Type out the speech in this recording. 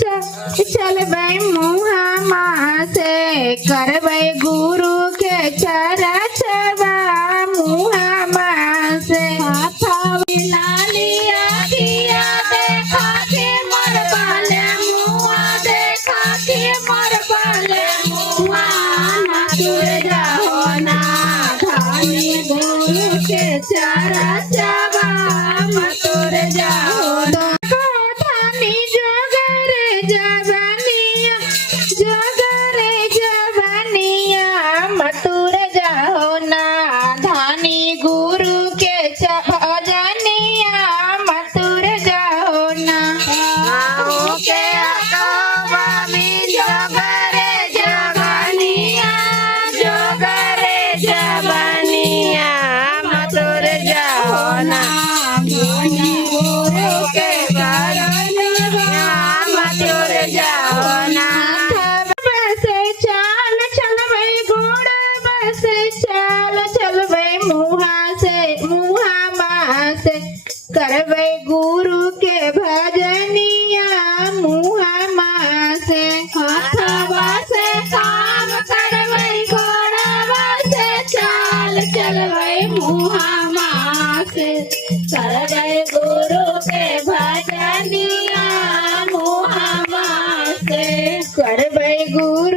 चलबै मुहामा से करबै गुरु के चरचवा मुहामा से लालिया किया देखा के मर बाले मुआ देखा के मर बाले मुआ तुर जाओ ना धानी गुरु के चरचवा तुर जाओ धानी जोगरे जवानिया जोगरे जवानिया मथुर जाओ ना धानी गुरु के भजनिया मथुर जाओ ना के अकबामी जोगरे जवानिया जोगरे जवानिया मथुर जाओ ना धानी गुरु के भजनिया मथुर जाओ ना बस चाल चलबै गोड़ बस चाल चलबै मुहा से करबै गुरु के भजनिया मुहामा से हाथवा से काम करबै घोड़वा से चाल चलबै मुहामा से करबै गुरु के भजनिया मुहामा से करबै गुरु